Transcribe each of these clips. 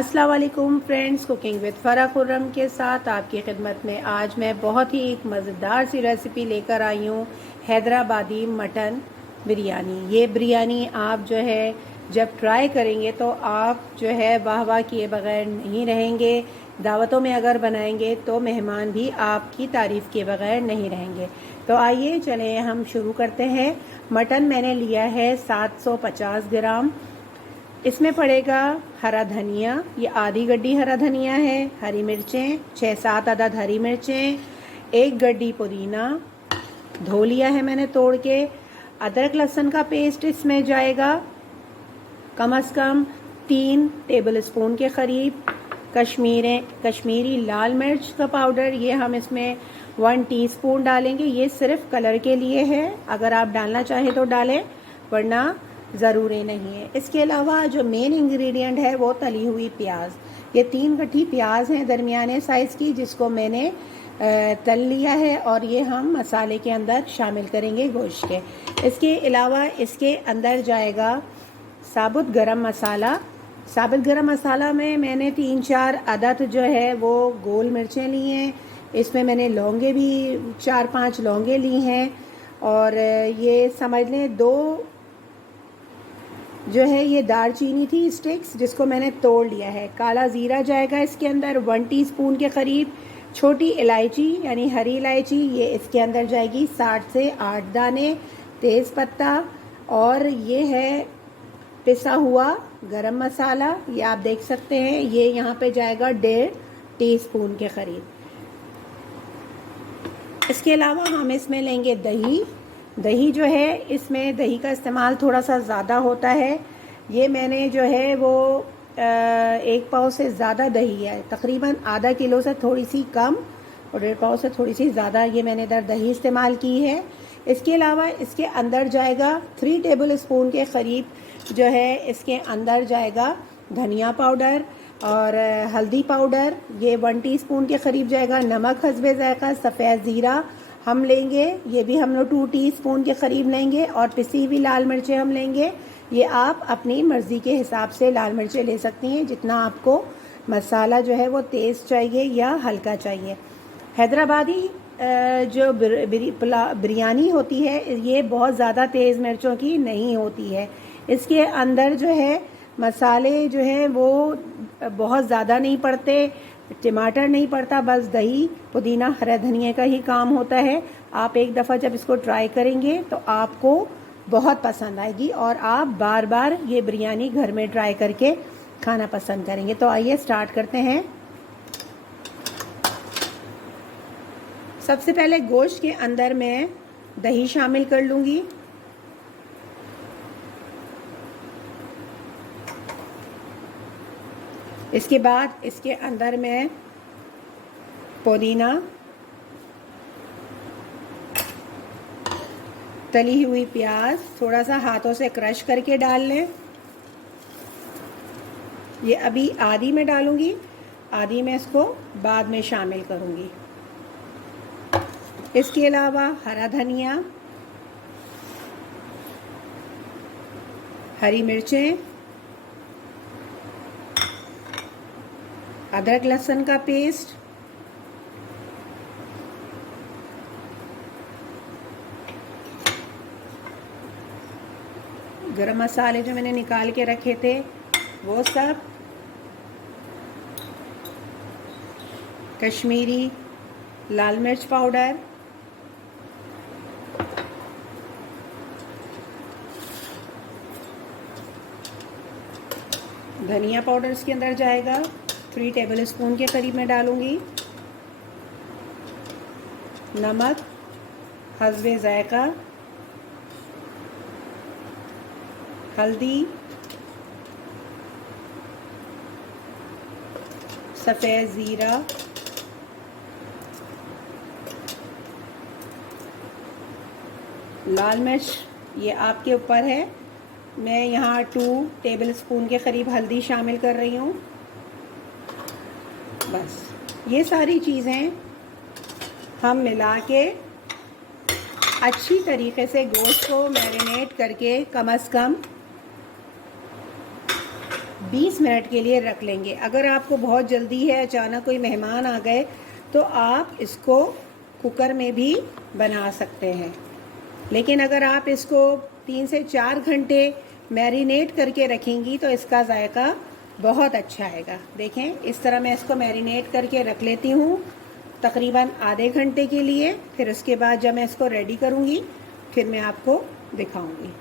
अस्सलाम वालेकुम friends, cooking with फ़रा Khurram के साथ आपकी खिदमत में आज मैं बहुत ही एक मज़ेदार सी रेसिपी लेकर आई हूँ, हैदराबादी मटन बिरयानी। ये बिरयानी आप जो है जब ट्राई करेंगे तो आप जो है वाह वाह किए बगैर नहीं रहेंगे। दावतों में अगर बनाएंगे तो मेहमान भी आपकी तारीफ़ किए बगैर नहीं रहेंगे। तो आइए चलें हम शुरू करते हैं। मटन मैंने लिया है 750 ग्राम। इसमें पड़ेगा हरा धनिया, ये आधी गड्डी हरा धनिया है। हरी मिर्चें 6-7 अदद हरी मिर्चें, एक गड्डी पुदीना धो लिया है मैंने तोड़ के। अदरक लहसुन का पेस्ट इसमें जाएगा कम से कम 3 टेबल स्पून के करीब। कश्मीरी लाल मिर्च का पाउडर, ये हम इसमें 1 टीस्पून डालेंगे। ये सिर्फ कलर के लिए है, अगर आप डालना चाहें तो डालें वरना ज़रूरी नहीं है। इसके अलावा जो मेन इंग्रेडिएंट है वो तली हुई प्याज। ये 3 गट्ठी प्याज हैं दरमियाने साइज़ की, जिसको मैंने तल लिया है और ये हम मसाले के अंदर शामिल करेंगे गोश्त के। इसके अलावा इसके अंदर जाएगा साबुत गरम मसाला। साबुत गरम मसाला में मैंने 3-4 अदद जो है वो गोल मिर्चें ली हैं। इसमें मैंने लौंगे भी 4-5 लौंगे ली हैं। और ये समझ लें 2 जो है ये दालचीनी थी स्टिक्स, जिसको मैंने तोड़ लिया है। काला ज़ीरा जाएगा इसके अंदर 1 टीस्पून के करीब। छोटी इलायची यानी हरी इलायची, ये इसके अंदर जाएगी 7 से 8 दाने। तेज़ पत्ता, और ये है पिसा हुआ गरम मसाला, ये आप देख सकते हैं। ये यहाँ पे जाएगा 1.5 टीस्पून के करीब। इसके अलावा हम इसमें लेंगे दही। दही जो है, इसमें दही का इस्तेमाल थोड़ा सा ज़्यादा होता है। ये मैंने जो है वो 1 पाव से ज़्यादा दही है, तकरीबन आधा किलो से थोड़ी सी कम और 1.5 पाव से थोड़ी सी ज़्यादा ये मैंने इधर दही इस्तेमाल की है। इसके अलावा इसके अंदर जाएगा 3 टेबल स्पून के करीब जो है इसके अंदर जाएगा धनिया पाउडर और हल्दी पाउडर, ये 1 टीस्पून के करीब जाएगा। नमक हस्बे ज़ायक़ा। सफ़ेद ज़ीरा हम लेंगे, ये भी हम लोग 2 टीस्पून के करीब लेंगे। और पिसी हुई लाल मिर्चें हम लेंगे। ये आप अपनी मर्ज़ी के हिसाब से लाल मिर्चें ले सकती हैं, जितना आपको मसाला जो है वो तेज़ चाहिए या हल्का चाहिए। हैदराबादी जो बिरयानी होती है ये बहुत ज़्यादा तेज़ मिर्चों की नहीं होती है। इसके अंदर जो है मसाले जो है वो बहुत ज़्यादा नहीं पड़ते, टमाटर नहीं पड़ता, बस दही पुदीना हरा धनिया का ही काम होता है। आप एक दफ़ा जब इसको ट्राई करेंगे तो आपको बहुत पसंद आएगी और आप बार बार ये बिरयानी घर में ट्राई करके खाना पसंद करेंगे। तो आइए स्टार्ट करते हैं। सबसे पहले गोश्त के अंदर मैं दही शामिल कर लूँगी। इसके बाद इसके अंदर मैं पुदीना, तली हुई प्याज थोड़ा सा हाथों से क्रश करके डाल लें। ये अभी आधी में डालूंगी, आधी में इसको बाद में शामिल करूंगी। इसके अलावा हरा धनिया, हरी मिर्चें, अदरक लहसुन का पेस्ट, गरम मसाले जो मैंने निकाल के रखे थे वो सब, कश्मीरी लाल मिर्च पाउडर, धनिया पाउडर इसके अंदर जाएगा 3 टेबल स्पून के करीब मैं डालूंगी। नमक हस्बे ज़ायक़ा, हल्दी, सफ़ेद ज़ीरा, लाल मिर्च, ये आपके ऊपर है। मैं यहाँ 2 टेबल स्पून के करीब हल्दी शामिल कर रही हूँ। बस ये सारी चीज़ें हम मिला के अच्छी तरीके से गोश्त को मैरिनेट करके कम से कम 20 मिनट के लिए रख लेंगे। अगर आपको बहुत जल्दी है, अचानक कोई मेहमान आ गए, तो आप इसको कुकर में भी बना सकते हैं। लेकिन अगर आप इसको 3 से 4 घंटे मैरिनेट करके रखेंगी तो इसका जायका बहुत अच्छा आएगा। देखें, इस तरह मैं इसको मैरिनेट करके रख लेती हूँ तकरीबन आधे घंटे के लिए। फिर उसके बाद जब मैं इसको रेडी करूँगी फिर मैं आपको दिखाऊँगी।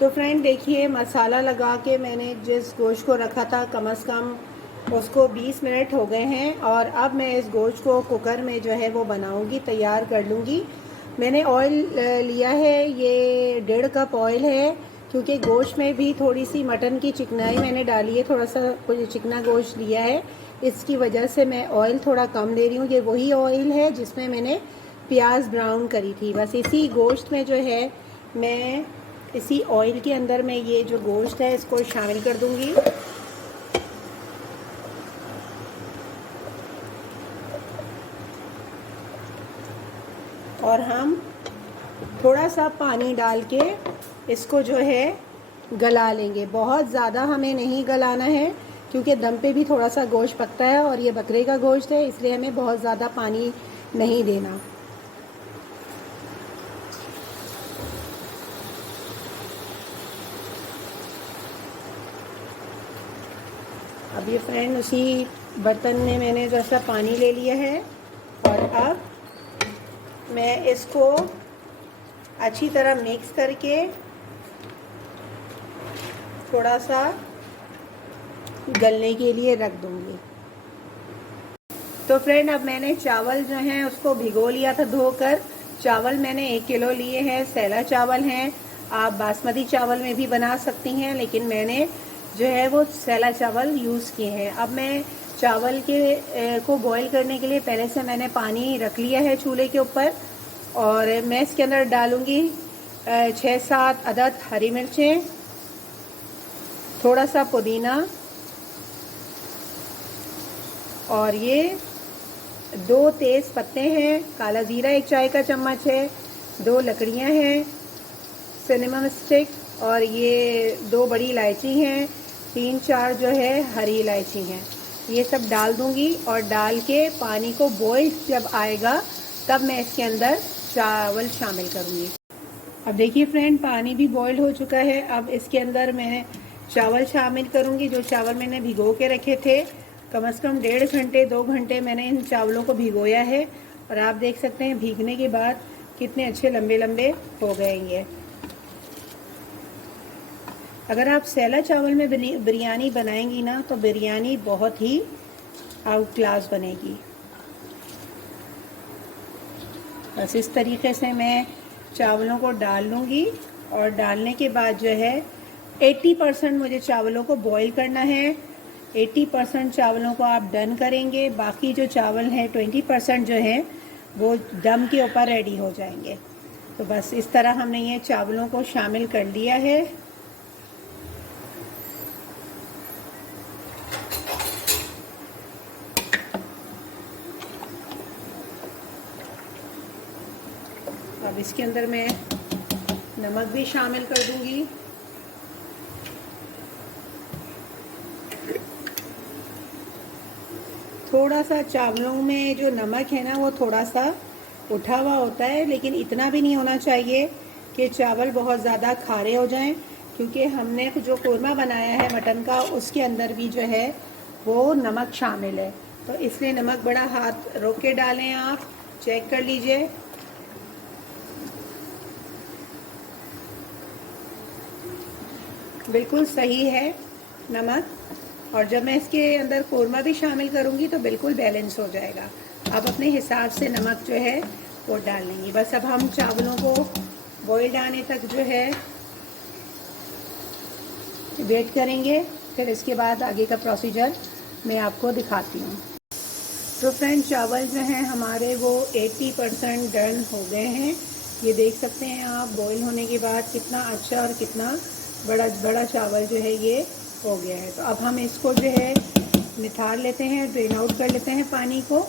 तो फ्रेंड देखिए, मसाला लगा के मैंने जिस गोश्त को रखा था कम से कम उसको 20 मिनट हो गए हैं, और अब मैं इस गोश्त को कुकर में जो है वो बनाऊंगी, तैयार कर लूँगी। मैंने ऑयल लिया है, ये 1.5 कप ऑयल है, क्योंकि गोश्त में भी थोड़ी सी मटन की चिकनाई मैंने डाली है, थोड़ा सा कुछ चिकना गोश्त लिया है, इसकी वजह से मैं ऑयल थोड़ा कम दे रही हूँ। ये वही ऑयल है जिसमें मैंने प्याज ब्राउन करी थी। बस इसी गोश्त में जो है मैं इसी ऑयल के अंदर मैं ये जो गोश्त है इसको शामिल कर दूंगी। और हम थोड़ा सा पानी डाल के इसको जो है गला लेंगे। बहुत ज़्यादा हमें नहीं गलाना है, क्योंकि दम पे भी थोड़ा सा गोश्त पकता है और ये बकरे का गोश्त है, इसलिए हमें बहुत ज़्यादा पानी नहीं देना। अब ये फ्रेंड उसी बर्तन में मैंने जैसा पानी ले लिया है, और अब मैं इसको अच्छी तरह मिक्स करके थोड़ा सा गलने के लिए रख दूंगी। तो फ्रेंड अब मैंने चावल जो हैं उसको भिगो लिया था धोकर। चावल मैंने 1 किलो लिए हैं, सैला चावल हैं। आप बासमती चावल में भी बना सकती हैं, लेकिन मैंने जो है वो सैला चावल यूज़ किए हैं। अब मैं चावल के को बॉईल करने के लिए पहले से मैंने पानी रख लिया है चूल्हे के ऊपर, और मैं इसके अंदर डालूँगी 6-7 अदद हरी मिर्चें, थोड़ा सा पुदीना, और ये 2 तेज़ पत्ते हैं, काला ज़ीरा 1 चाय का चम्मच है, 2 लकड़ियाँ हैं सिनेमन स्टिक, और ये 2 बड़ी इलायची हैं, 3-4 जो है हरी इलायची हैं। ये सब डाल दूंगी, और डाल के पानी को बॉईल जब आएगा तब मैं इसके अंदर चावल शामिल करूँगी। अब देखिए फ्रेंड, पानी भी बॉईल हो चुका है। अब इसके अंदर मैं चावल शामिल करूँगी, जो चावल मैंने भिगो के रखे थे। कम से कम 1.5 घंटे 2 घंटे मैंने इन चावलों को भिगोया है, और आप देख सकते हैं भीगने के बाद कितने अच्छे लंबे लंबे हो गए ये। अगर आप सैला चावल में बिरयानी बनाएंगी ना, तो बिरयानी बहुत ही आउट क्लास बनेगी। बस इस तरीके से मैं चावलों को डाल लूँगी, और डालने के बाद जो है 80% मुझे चावलों को बॉईल करना है। 80% चावलों को आप डन करेंगे, बाकी जो चावल हैं 20% जो हैं वो दम के ऊपर रेडी हो जाएंगे। तो बस इस तरह हमने ये चावलों को शामिल कर लिया है। अब इसके अंदर मैं नमक भी शामिल कर दूंगी। थोड़ा सा चावलों में जो नमक है ना वो थोड़ा सा उठा हुआ होता है, लेकिन इतना भी नहीं होना चाहिए कि चावल बहुत ज़्यादा खारे हो जाएं, क्योंकि हमने जो कोरमा बनाया है मटन का उसके अंदर भी जो है वो नमक शामिल है। तो इसलिए नमक बड़ा हाथ रोक के डालें, आप चेक कर लीजिए। बिल्कुल सही है नमक, और जब मैं इसके अंदर कोरमा भी शामिल करूँगी तो बिल्कुल बैलेंस हो जाएगा। आप अपने हिसाब से नमक जो है वो डाल लेंगे। बस अब हम चावलों को बॉइल्ड आने तक जो है वेट करेंगे, फिर इसके बाद आगे का प्रोसीजर मैं आपको दिखाती हूँ। तो फ्रेंड, चावल जो हैं हमारे वो 80% डन हो गए हैं। ये देख सकते हैं आप बॉईल होने के बाद कितना अच्छा और कितना बड़ा चावल जो है ये हो गया है। तो अब हम इसको जो है निथार लेते हैं, ड्रेन आउट कर लेते हैं पानी को,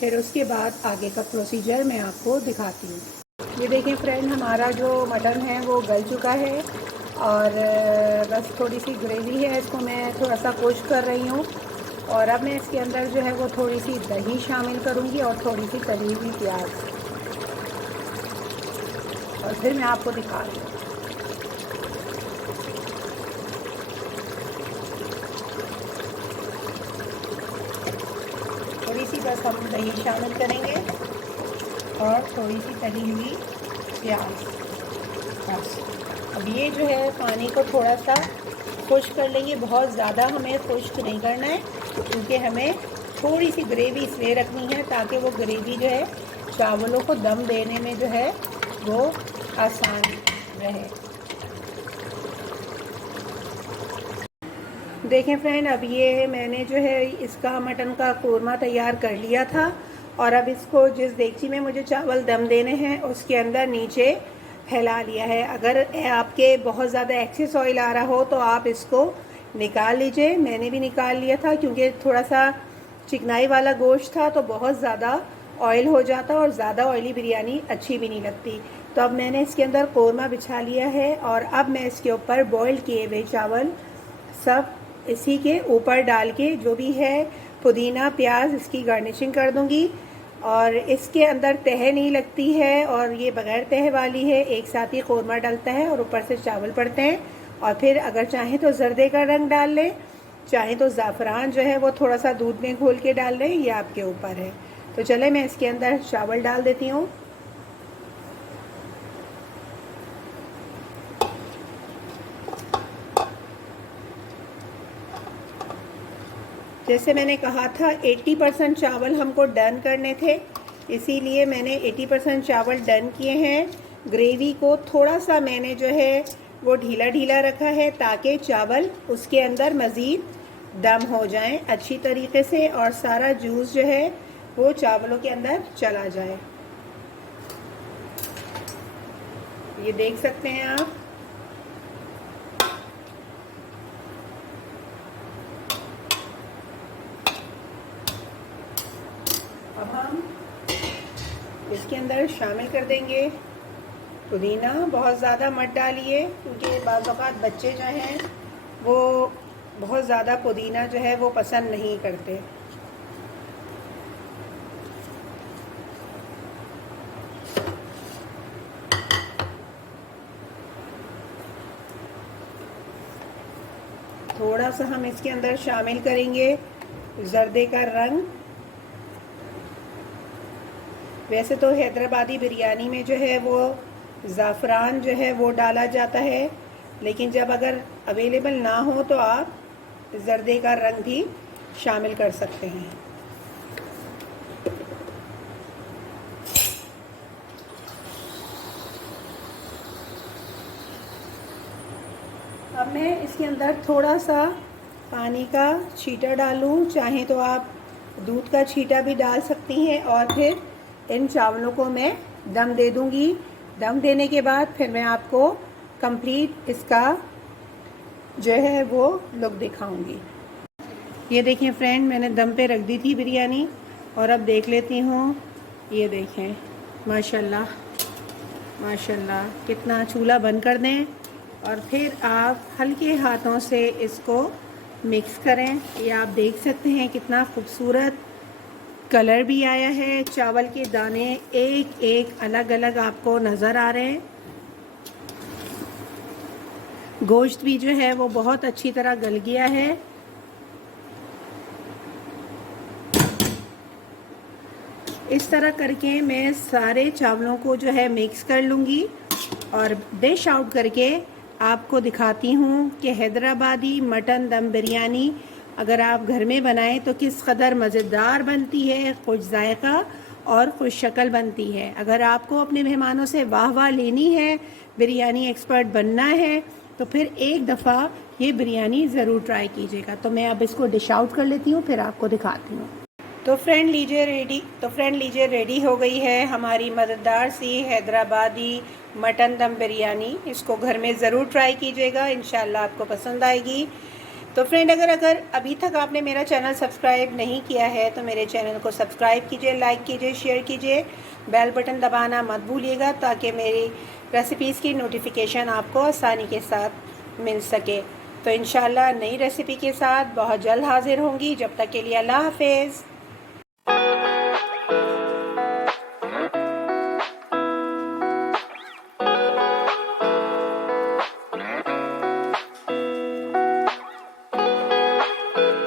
फिर उसके बाद आगे का प्रोसीजर मैं आपको दिखाती हूँ। ये देखें फ्रेंड, हमारा जो मटन है वो गल चुका है, और बस थोड़ी सी ग्रेवी है, इसको मैं थोड़ा सा खुश्क कर रही हूँ। और अब मैं इसके अंदर जो है वो थोड़ी सी दही शामिल करूँगी और थोड़ी सी तली हुई प्याज, और फिर मैं आपको दिखा रही हूँ। थोड़ी सी बस हम दही शामिल करेंगे और थोड़ी सी तली हुई प्याज बस। अब ये जो है पानी को थोड़ा सा खुश्क कर लेंगे, बहुत ज़्यादा हमें खुश्क नहीं करना है, क्योंकि हमें थोड़ी सी ग्रेवी इसलिए रखनी है ताकि वो ग्रेवी जो है चावलों को दम देने में जो है वो आसान रहे। देखें फ्रेंड, अब ये मैंने जो है इसका मटन का कोरमा तैयार कर लिया था, और अब इसको जिस देगची में मुझे चावल दम देने हैं उसके अंदर नीचे फैला लिया है। अगर आपके बहुत ज़्यादा एक्सेस ऑयल आ रहा हो तो आप इसको निकाल लीजिए। मैंने भी निकाल लिया था क्योंकि थोड़ा सा चिकनाई वाला गोश्त था तो बहुत ज़्यादा ऑयल हो जाता और ज़्यादा ऑयली बिरयानी अच्छी भी नहीं लगती। तो अब मैंने इसके अंदर कोरमा बिछा लिया है, और अब मैं इसके ऊपर बॉयल किए हुए चावल सब इसी के ऊपर डाल के जो भी है पुदीना प्याज इसकी गार्निशिंग कर दूंगी। और इसके अंदर तह नहीं लगती है, और ये बग़ैर तह वाली है, एक साथ ही कोरमा डलता है और ऊपर से चावल पड़ते हैं। और फिर अगर चाहें तो जर्दे का रंग डाल लें, चाहें तो ज़ाफ़रान जो है वो थोड़ा सा दूध में घोल के डाल लें, ये आपके ऊपर है। तो चले मैं इसके अंदर चावल डाल देती हूँ। जैसे मैंने कहा था 80% चावल हमको डन करने थे, इसीलिए मैंने 80% चावल डन किए हैं। ग्रेवी को थोड़ा सा मैंने जो है वो ढीला ढीला रखा है ताकि चावल उसके अंदर मज़ीद दम हो जाएं अच्छी तरीके से, और सारा जूस जो है वो चावलों के अंदर चला जाए। ये देख सकते हैं आप। अब हम इसके अंदर शामिल कर देंगे पुदीना। बहुत ज़्यादा मत डालिए क्योंकि बाज़ औक़ात बच्चे जो हैं वो बहुत ज़्यादा पुदीना जो है वो पसंद नहीं करते। थोड़ा सा हम इसके अंदर शामिल करेंगे जर्दे का रंग। वैसे तो हैदराबादी बिरयानी में जो है वो ज़ाफ़रान जो है वो डाला जाता है, लेकिन जब अगर अवेलेबल ना हो तो आप जर्दे का रंग भी शामिल कर सकते हैं। अब मैं इसके अंदर थोड़ा सा पानी का छींटा डालूं, चाहें तो आप दूध का छींटा भी डाल सकती हैं, और फिर इन चावलों को मैं दम दे दूंगी। दम देने के बाद फिर मैं आपको कंप्लीट इसका जो है वो लुक दिखाऊंगी। ये देखिए फ्रेंड, मैंने दम पे रख दी थी बिरयानी, और अब देख लेती हूँ। ये देखें, माशाल्लाह माशाल्लाह कितना चूल्हा बंद कर दें, और फिर आप हल्के हाथों से इसको मिक्स करें। ये आप देख सकते हैं कितना खूबसूरत कलर भी आया है। चावल के दाने एक एक अलग अलग आपको नज़र आ रहे हैं। गोश्त भी जो है वो बहुत अच्छी तरह गल गया है। इस तरह करके मैं सारे चावलों को जो है मिक्स कर लूँगी, और डिश आउट करके आपको दिखाती हूँ कि हैदराबादी मटन दम बिरयानी अगर आप घर में बनाएं तो किस कदर मज़ेदार बनती है, खुश जायका और खुश शक्ल बनती है। अगर आपको अपने मेहमानों से वाह वाह लेनी है, बिरयानी एक्सपर्ट बनना है, तो फिर एक दफ़ा ये बिरयानी ज़रूर ट्राई कीजिएगा। तो मैं अब इसको डिश आउट कर लेती हूँ, फिर आपको दिखाती हूँ। तो फ्रेंड लीजिए रेडी हो गई है हमारी मज़ेदार सी हैदराबादी मटन दम बिरयानी। इसको घर में ज़रूर ट्राई कीजिएगा, इंशाल्लाह आपको पसंद आएगी। तो फ्रेंड, अगर अभी तक आपने मेरा चैनल सब्सक्राइब नहीं किया है तो मेरे चैनल को सब्सक्राइब कीजिए, लाइक कीजिए, शेयर कीजिए, बेल बटन दबाना मत भूलिएगा ताकि मेरी रेसिपीज़ की नोटिफिकेशन आपको आसानी के साथ मिल सके। तो इंशाल्लाह नई रेसिपी के साथ बहुत जल्द हाज़िर होंगी। जब तक के लिए अल्लाह हाफ़िज़।